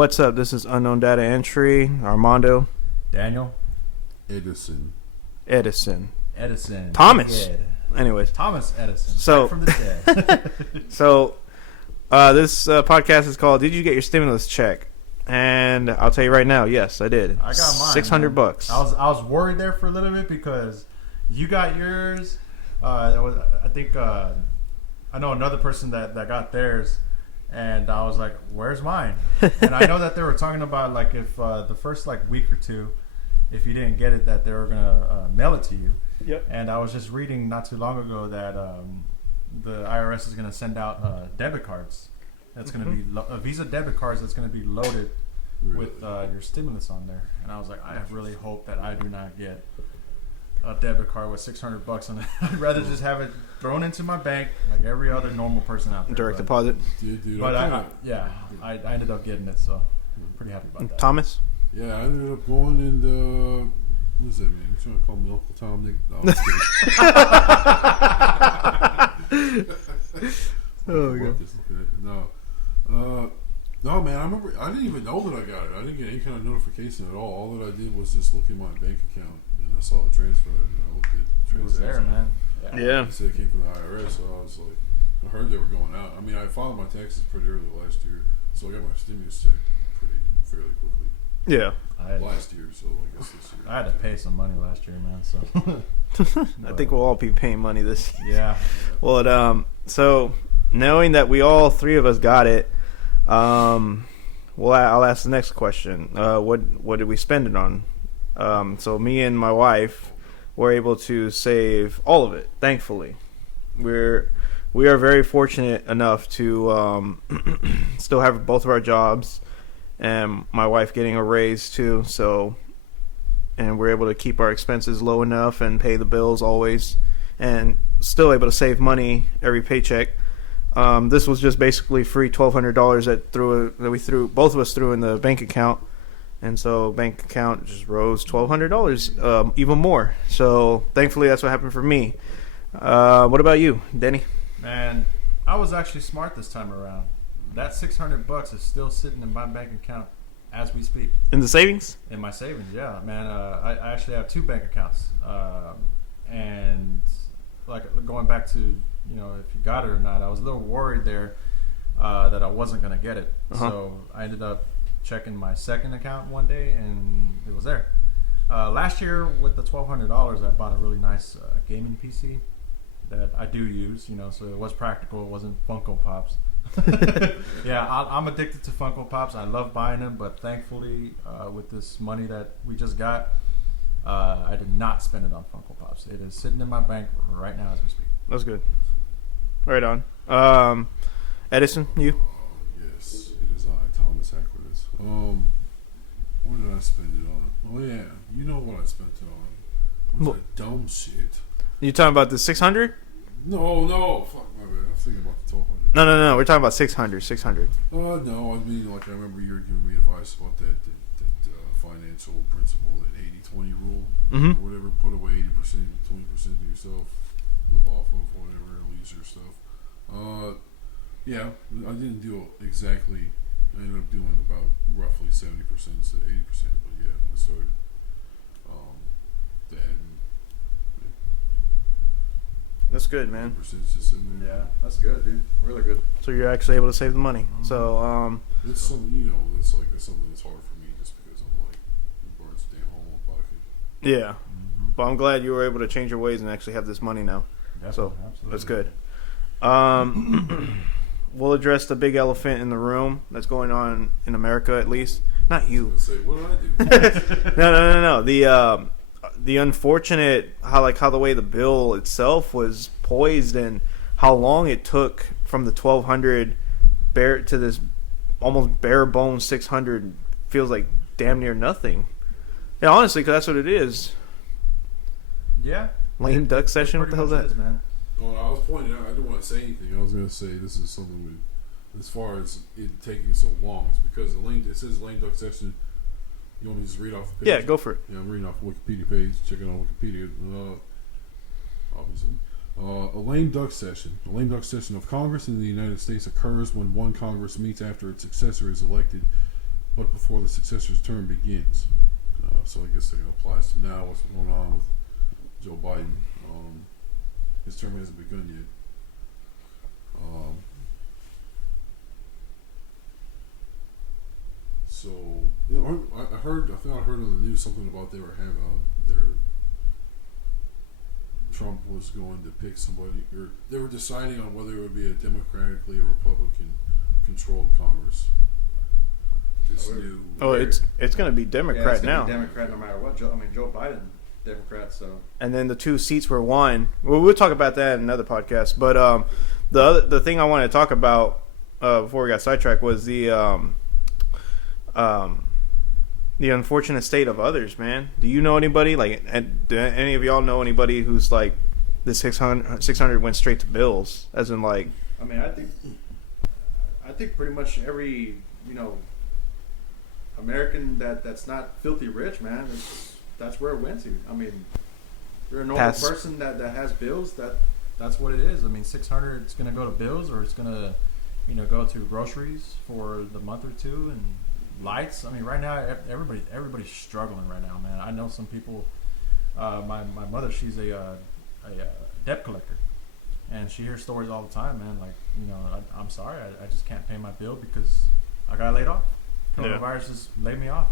What's up? This is Unknown Data Entry. Armando. Daniel. Edison. Thomas. Anyways. Thomas Edison. So, from the dead. This podcast is called "Did You Get Your Stimulus Check?" And I'll tell you right now, yes, I did. I got mine. $600. I was worried there for a little bit because you got yours. I know another person that got theirs, and I was like, "Where's mine?" And I know that they were talking about like if the first like week or two, if you didn't get it, that they were gonna mail it to you. Yep. And I was just reading not too long ago that the IRS is gonna send out debit cards. That's gonna be Visa debit cards. That's gonna be loaded with your stimulus on there. And I was like, I really hope that I do not get a debit card with $600 on it. I'd rather just have it thrown into my bank like every other normal person out there. Direct deposit. But I ended up getting it, so I'm pretty happy about that. Thomas? Yeah, I ended up going and what does that mean? You trying to call me Uncle Tom, Nick? No, I'm just no, man. I remember I didn't even know that I got it. I didn't get any kind of notification at all. All that I did was just look at my bank account and I saw the transfer and I looked at the It was there, man. Yeah. It said it came from the IRS, so I was like, I heard they were going out. I mean, I filed my taxes pretty early last year, so I got my stimulus check fairly quickly. Yeah. Last year, so I guess this year. I had to pay some money last year, man. So I think we'll all be paying money this year. yeah. Well, so knowing that we all three of us got it, I'll ask the next question. What did we spend it on? So me and my wife were able to save all of it. Thankfully, we are very fortunate enough to still have both of our jobs, and my wife getting a raise too. So, and we're able to keep our expenses low enough and pay the bills always, and still able to save money every paycheck. This was just basically free $1,200 that we threw, both of us threw in the bank account, and so bank account just rose $1,200 even more. So thankfully that's what happened for me. What about you, Denny? Man, I was actually smart this time around. That $600 is still sitting in my bank account as we speak. In the savings? In my savings, yeah, man. I actually have two bank accounts, and like going back to if you got it or not, I was a little worried there that I wasn't gonna get it. So I ended up checking my second account one day, and it was there. Last year with the $1,200, I bought a really nice gaming PC that I do use. So it was practical. It wasn't Funko Pops. Yeah, I'm addicted to Funko Pops. I love buying them, but thankfully, with this money that we just got, I did not spend it on Funko Pops. It is sitting in my bank right now as we speak. That's good. Right on. Edison, you? Yes, it is I, Thomas Aquinas. What did I spend it on? Oh yeah, you know what I spent it on. What's that dumb shit? You talking about the 600? No, fuck my bad. I'm thinking about the 1200. No. We're talking about 600. No, I mean, like I remember you were giving me advice about that financial principle, that 80-20 rule, or whatever. Put away 80%, 20% to yourself. Live off of whatever leisure stuff. Yeah, I didn't do it exactly. I ended up doing about roughly 70% instead of 80%. But yeah, I started that. That's good, man. Percent's just in there. Yeah, that's good, dude. Really good. So you're actually able to save the money. So it's something that's something that's hard for me just because I'm like burn stay home on pocket. yeah. But I'm glad you were able to change your ways and actually have this money now. Definitely, So absolutely. that's good. We'll address the big elephant in the room that's going on in America, at least. Not you. Say, what did I do? No. The unfortunate how the way the bill itself was poised and how long it took from the 1,200 to this almost bare bones 600 feels like damn near nothing. Yeah, honestly, because that's what it is. Yeah. Lame duck session. What the hell's that? Man. Oh, I was pointing out. I didn't want to say anything. I was going to say this is something with, as far as it taking so long. It's because it says lame duck session. You want me to just read off the page? Yeah, go for it. Yeah, I'm reading off the Wikipedia page. Checking on Wikipedia. Obviously. A lame duck session. A lame duck session of Congress in the United States occurs when one Congress meets after its successor is elected but before the successor's term begins. So I guess it applies to now what's going on with Joe Biden. His term hasn't begun yet. So you know, I heard on the news something about they were having Trump was going to pick somebody, or they were deciding on whether it would be a democratically or Republican controlled Congress. This new. Oh, it's going to be Democrat it's gonna now. be Democrat no matter what. Joe Biden, Democrat. So And then the 2 seats were won. Well, we'll talk about that in another podcast. But the thing I wanted to talk about before we got sidetracked was the unfortunate state of others, man. Do you know anybody, do any of y'all know anybody who's like the 600 went straight to bills, as in like? I mean, I think pretty much every American that's not filthy rich, man, that's where it went to. I mean, you're a normal person that has bills. That's what it is. I mean, 600 it's gonna go to bills, or it's gonna go to groceries for the month or two and lights. I mean, right now everybody's struggling right now, man. I know some people. My mother, she's a debt collector, and she hears stories all the time, man. Like, I'm sorry, I just can't pay my bill because I got laid off. Coronavirus just laid me off,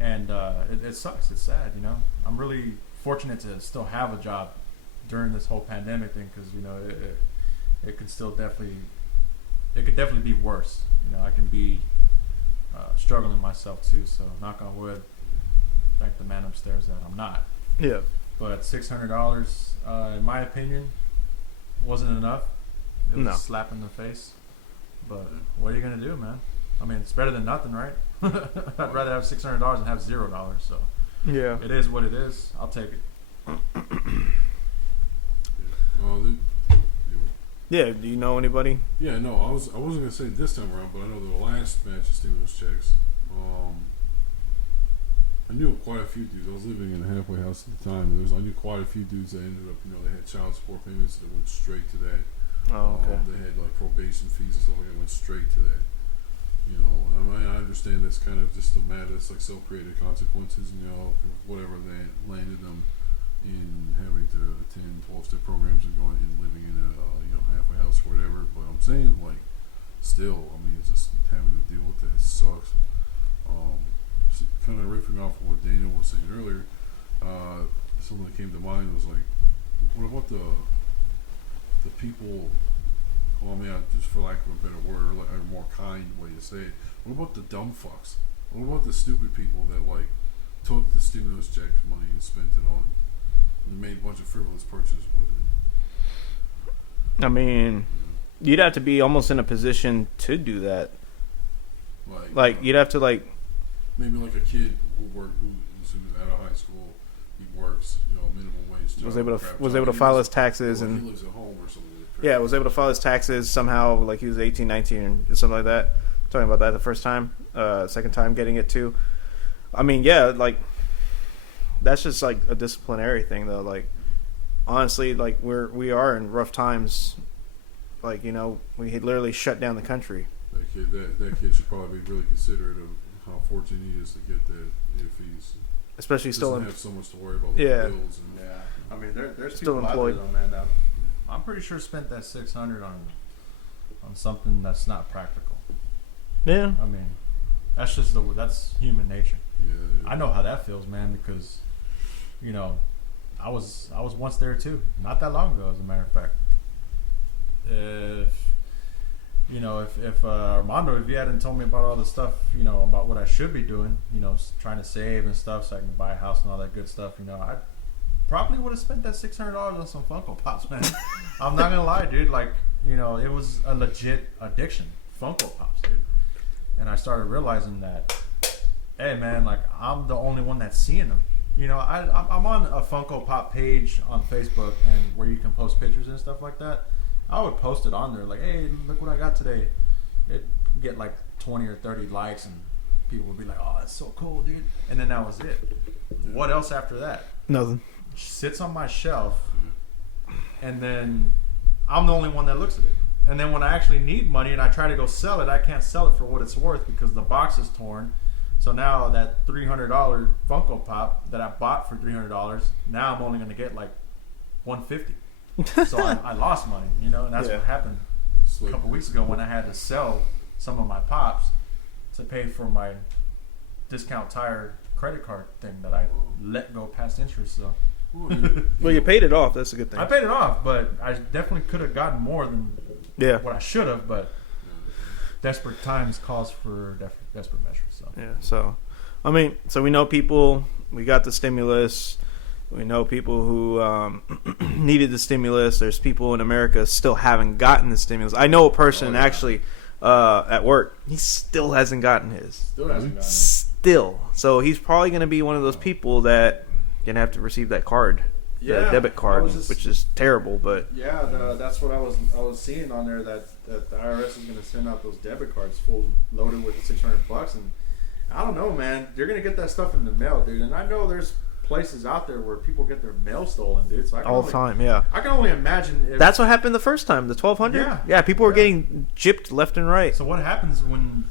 and it sucks. It's sad, I'm really fortunate to still have a job during this whole pandemic thing, because it could still definitely be worse. I can be struggling myself too. So knock on wood. Thank the man upstairs that I'm not. Yeah. But $600, in my opinion, wasn't enough. It was a slap in the face. But what are you gonna do, man? I mean, it's better than nothing, right? I'd rather have $600 than have $0. So yeah, it is what it is. I'll take it. Yeah. Do you know anybody? Yeah, no, I wasn't gonna say this time around, but I know the last batch of stimulus checks. I knew quite a few dudes. I was living in a halfway house at the time. And I knew quite a few dudes that ended up, they had child support payments that went straight to that. Oh, okay. They had like probation fees and stuff like that went straight to that. I understand that's kind of just a matter. It's like self-created consequences. Whatever that landed them in having to attend 12-step programs and going and living in a halfway house or whatever. But I'm saying, like, still, I mean, it's just having to deal with that sucks. Kind of riffing off of what Dana was saying earlier, something that came to mind was like, what about the people? Call me out, just for lack of a better word, or like a more kind way to say it. What about the dumb fucks? What about the stupid people that like took the stimulus check money and spent it on and made a bunch of frivolous purchases with it? I mean, you'd have to be almost in a position to do that. Like you'd have to like. Maybe like a kid who's out of high school, he works, minimum wage. Was able to file his taxes, and he lives at home or something. Yeah, was able to file his taxes somehow, like he was 18, 19, or something like that. Talking about that the first time, second time getting it too. I mean, yeah, like that's just like a disciplinary thing, though. Like honestly, like we are in rough times. Like we had literally shut down the country. That kid should probably be really considerate of how fortunate he is to get that if he's especially still have so much to worry about with the bills. And I mean, there's still people employed. out there, though, man, that I'm pretty sure spent that $600 on something that's not practical. Yeah. I mean, that's human nature. Yeah. I know how that feels, man, because I was once there too, not that long ago, as a matter of fact. If Armando, if you hadn't told me about all the stuff, about what I should be doing, trying to save and stuff so I can buy a house and all that good stuff, I probably would have spent that $600 on some Funko Pops, man. I'm not gonna lie, dude. Like, it was a legit addiction, Funko Pops, dude. And I started realizing that, hey, man, like I'm the only one that's seeing them. I'm on a Funko Pop page on Facebook, and where you can post pictures and stuff like that. I would post it on there, like, hey, look what I got today. It'd get like 20 or 30 likes, and people would be like, oh, that's so cool, dude. And then that was it. What else after that? Nothing. Sits on my shelf, and then I'm the only one that looks at it. And then when I actually need money and I try to go sell it, I can't sell it for what it's worth because the box is torn So now that $300 Funko Pop that I bought for $300, now I'm only going to get like $150. So I lost money, you know, and that's Yeah. what happened It's a like, couple weeks ago when I had to sell some of my Pops to pay for my discount tire credit card thing that I let go past interest. So Well, you paid it off. That's a good thing. I paid it off, but I definitely could have gotten more than Yeah. what I should have. But desperate times calls for desperate measures. So Yeah. So, I mean, so we know people. We got the stimulus. We know people who needed the stimulus. There's people in America still haven't gotten the stimulus. I know a person Oh, yeah. actually at work. He still hasn't gotten his. still hasn't gotten it. Still. So he's probably going to be one of those people that gonna have to receive that card, the Yeah, debit I card, was just- which is terrible. But Yeah, that's what I was seeing on there that the IRS is going to send out those debit cards full loaded with $600, and I don't know, man. You're going to get that stuff in the mail, dude. And I know there's places out there where people get their mail stolen, dude. So I can all only, the time, yeah. I can only imagine if That's what happened the first time, the 1200. Yeah. People were Yeah. getting gypped left and right. So what happens when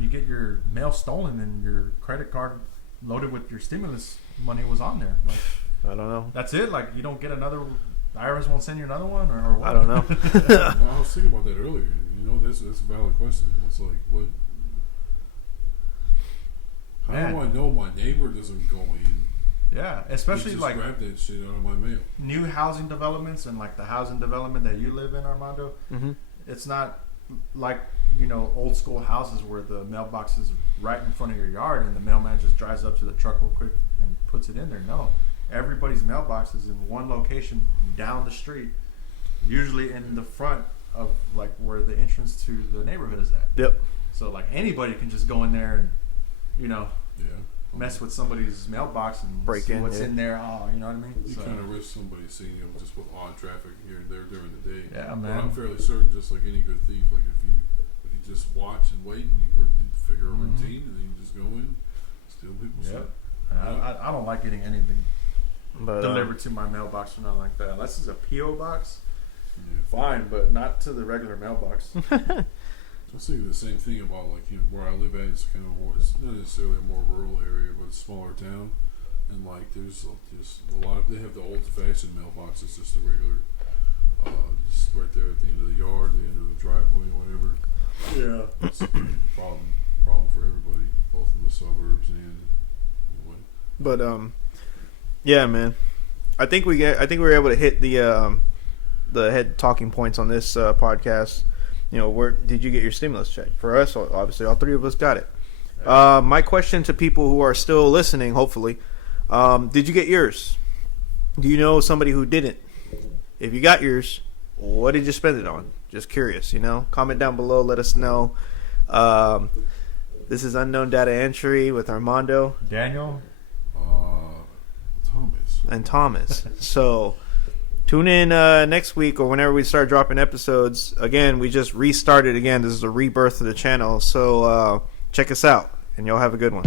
you get your mail stolen and your credit card loaded with your stimulus money was on there? Like, I don't know. that's it. Like you don't get another. The IRS won't send you another one, or what? I don't know. well, I was thinking about that earlier. You know, that's a valid question. It's like, what? How Man. do I know my neighbor doesn't go in? Yeah, They especially just like grab that shit out of my mail. new housing developments and like the housing development that you live in, Armando. hmm It's not like old school houses where the mailbox is right in front of your yard and the mailman just drives up to the truck real quick and puts it in there. No, everybody's mailbox is in one location down the street, usually in the front of like where the entrance to the neighborhood is at. Yep. So like anybody can just go in there and Yeah. mess with somebody's mailbox and Break see in, what's yeah. in there. Oh, you know what I mean? You So- kind of risk somebody seeing you just with odd traffic here and there during the day. Yeah, But man. I'm fairly certain, just like any good thief, like if you just watch and wait and you figure a Mhm. routine and then you just go in, steal people's Yep. stuff. I don't like getting anything But delivered to my mailbox or nothing like that. Unless it's a P.O. box, Yeah. fine, but not to the regular mailbox. I was thinking the same thing about like where I live at. It's kind of more, it's not necessarily a more rural area, but it's a smaller town, and like there's just a lot. They have the old-fashioned mailboxes, just the regular, just right there at the end of the yard, the end of the driveway, whatever. Yeah. It's a problem for everybody, both in the suburbs and anyway. But yeah, man. I think we were able to hit the head talking points on this podcast. Where did you get your stimulus check? For us, obviously, all three of us got it. My question to people who are still listening, hopefully, did you get yours? Do you know somebody who didn't? If you got yours, what did you spend it on? Just curious, Comment down below. Let us know. This is Unknown Data Entry with Armando Daniel. Thomas. and Thomas. So tune in next week or whenever we start dropping episodes. Again, we just restarted again. This is a rebirth of the channel. So check us out, and y'all have a good one.